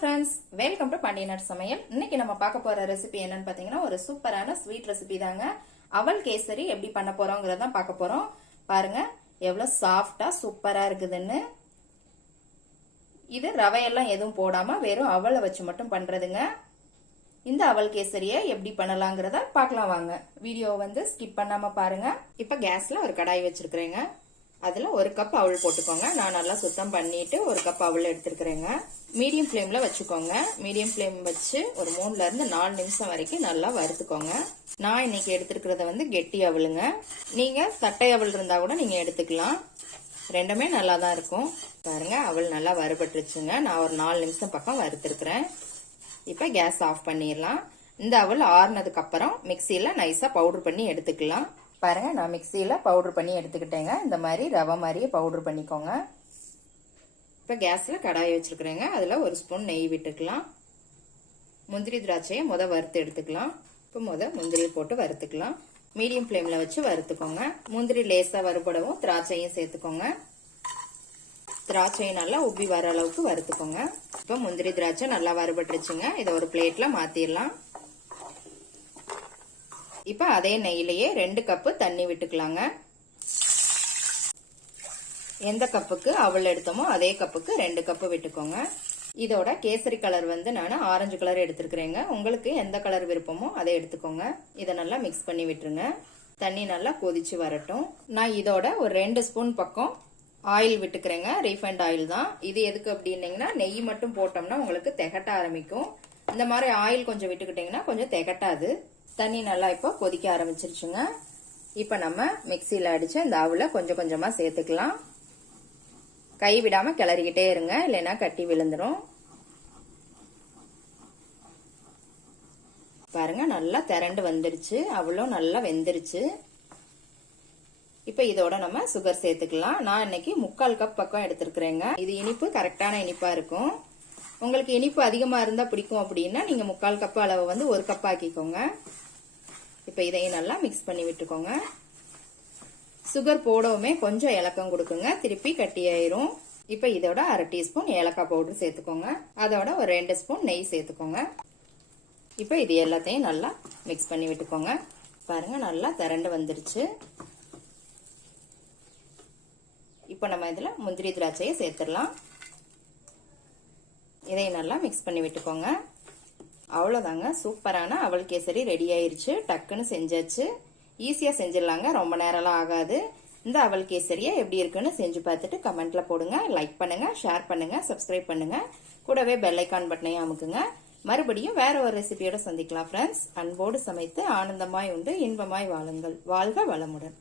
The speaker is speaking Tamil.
friends, welcome to Pandiyanar சமையல். இன்னைக்கு நம்ம பார்க்க போற ரெசிபி என்னன்னு பாத்தீங்கன்னா ஒரு சூப்பரான ஸ்வீட் ரெசிபி தாங்க. அவல் கேசரி எப்படி பண்ண போறோம்ங்கறத தான் பார்க்க போறோம். பாருங்க எவ்வளவு சாஃப்ட்டா சூப்பரா இருக்குதுன்னு. இது ரவையெல்லாம் எதுவும் போடாம வெறும் அவலை வச்சு மட்டும் பண்றதுங்க. இந்த அவல் கேசரியை எப்படி பண்ணலாம்ங்கறத பார்க்கலாம் வாங்க. வீடியோ ஸ்கிப் பண்ணாம பாருங்க. இப்ப கேஸ்ல ஒரு கடாய் வச்சிருக்கேங்க. அதுல ஒரு கப் அவல் போட்டுக்கோங்க. நான் நல்லா சுத்தம் பண்ணிட்டு ஒரு கப் அவல் எடுத்துருக்கிறேங்க. மீடியம் ஃப்ளேம்ல வச்சுக்கோங்க. மீடியம் ஃப்ளேம் வச்சு ஒரு 3ல இருந்து 4 நிமிஷம் வரைக்கும் நல்லா வறுத்துக்கோங்க. நான் இன்னைக்கு எடுத்துருக்கிறத கெட்டி அவலுங்க. நீங்க தட்டை அவல் இருந்தா கூட நீங்க எடுத்துக்கலாம். ரெண்டுமே நல்லா தான் இருக்கும். பாருங்க அவல் நல்லா வறுபட்டுருச்சுங்க. நான் ஒரு 4 நிமிஷம் பக்கம் வறுத்துருக்கிறேன். இப்ப கேஸ் ஆஃப் பண்ணிடலாம். இந்த அவல் ஆறுனதுக்கு அப்புறம் மிக்சியில நைஸா பவுடர் பண்ணி எடுத்துக்கலாம். பாருங்க நான் மிக்சியில பவுடர் பண்ணி எடுத்துக்கிட்டேங்க. இந்த மாதிரி ரவை மாதிரியே பவுடர் பண்ணிக்கோங்க. இப்ப கேஸ்ல கடாயை வச்சிருக்கிறேங்க. அதுல ஒரு ஸ்பூன் நெய் விட்டுக்கலாம். முந்திரி திராட்சையை வறுத்து எடுத்துக்கலாம். இப்ப முந்திரியை போட்டு வறுத்துக்கலாம். மீடியம் ஃப்ளேம்ல வச்சு வறுத்துக்கோங்க. முந்திரி லேசா வறுபடவும் திராட்சையும் சேர்த்துக்கோங்க. திராட்சையை நல்லா உப்பி வர அளவுக்கு வறுத்துக்கோங்க. இப்ப முந்திரி திராட்சை நல்லா வறுபட்டுருச்சுங்க. இதை ஒரு பிளேட்ல மாத்திரலாம். இப்ப அதே நெய்யிலேயே 2 கப்பு தண்ணி விட்டுக்கலாங்க. எந்த கப்புக்கு அவல் எடுத்தோமோ அதே கப்புக்கு 2 கப்பு விட்டுக்கோங்க. இதோட கேசரி கலர் நான் ஆரஞ்சு கலர் எடுத்துருக்கிறேங்க. உங்களுக்கு எந்த கலர் விருப்பமோ அதை எடுத்துக்கோங்க. இதை நல்லா மிக்ஸ் பண்ணி விட்டுருங்க. தண்ணி நல்லா கொதிச்சு வரட்டும். நான் இதோட ஒரு 2 ஸ்பூன் பக்கம் ஆயில் விட்டுக்கிறேங்க. ரீஃபைண்ட் ஆயில் தான். இது எதுக்கு அப்படின்னீங்கன்னா நெய் மட்டும் போட்டோம்னா உங்களுக்கு திகட்ட ஆரம்பிக்கும். இந்த மாதிரி ஆயில் கொஞ்சம் விட்டுக்கிட்டீங்கன்னா கொஞ்சம் திகட்டாது. தண்ணி நல்லா இப்போ கொதிக்க ஆரம்பிச்சிருச்சுங்க. இப்ப நம்ம மிக்சியில அடிச்ச இந்த அவலை கொஞ்சம் கொஞ்சமா சேர்த்துக்கலாம். கை விடாம கிளறிக்கிட்டே இருங்க, இல்லைன்னா கட்டி விழுந்துடும். பாருங்க நல்லா திரண்டு வந்துருச்சு. அவ்வளோ நல்லா வெந்துருச்சு. இப்ப இதோட நம்ம சுகர் சேர்த்துக்கலாம். நான் இன்னைக்கு 3/4 கப் பக்கம் எடுத்துருக்கிறேங்க. இது இனிப்பு கரெக்டான இனிப்பா இருக்கும். உங்களுக்கு இனிப்பு அதிகமா இருந்தா பிடிக்கும் அப்படின்னா நீங்க 3/4 கப் அளவு 1 கப் ஆக்கிக்கோங்க. இப்ப இதையும் நல்லா மிக்ஸ் பண்ணி விட்டுக்கோங்க. சுகர் போடவுமே கொஞ்சம் ஏலக்காய் கொடுக்குங்க, திருப்பி கட்டியாயிரும். இப்ப இதோட 1/2 டீஸ்பூன் ஏலக்காய் பவுடர் சேர்த்துக்கோங்க. அதோட ஒரு 2 ஸ்பூன் நெய் சேர்த்துக்கோங்க. இப்ப இது எல்லாத்தையும் நல்லா மிக்ஸ் பண்ணி விட்டுக்கோங்க. பாருங்க நல்லா திரண்டு வந்துருச்சு. இப்ப நம்ம இதுல முந்திரி திராட்சையை சேர்த்துடலாம். இதையும் நல்லா மிக்ஸ் பண்ணி விட்டுக்கோங்க. அவ்வளவுதாங்க, சூப்பரான அவல் கேசரி ரெடி ஆயிருச்சு. டக்குன்னு செஞ்சாச்சு. ஈஸியா செஞ்சிடலாங்க, ரொம்ப நேரம்லாம் ஆகாது. இந்த அவல் கேசரியை எப்படி இருக்குன்னு செஞ்சு பார்த்துட்டு கமெண்ட்ல போடுங்க. லைக் பண்ணுங்க, ஷேர் பண்ணுங்க, சப்ஸ்கிரைப் பண்ணுங்க. கூடவே பெல் ஐக்கான் பட்டனையும் அமுக்குங்க. மறுபடியும் வேற ஒரு ரெசிபியோட சந்திக்கலாம் ஃப்ரெண்ட்ஸ். அன்போடு சமைத்து ஆனந்தமாய் உண்டு இன்பமாய் வாழுங்கள். வாழ்க வளமுடன்.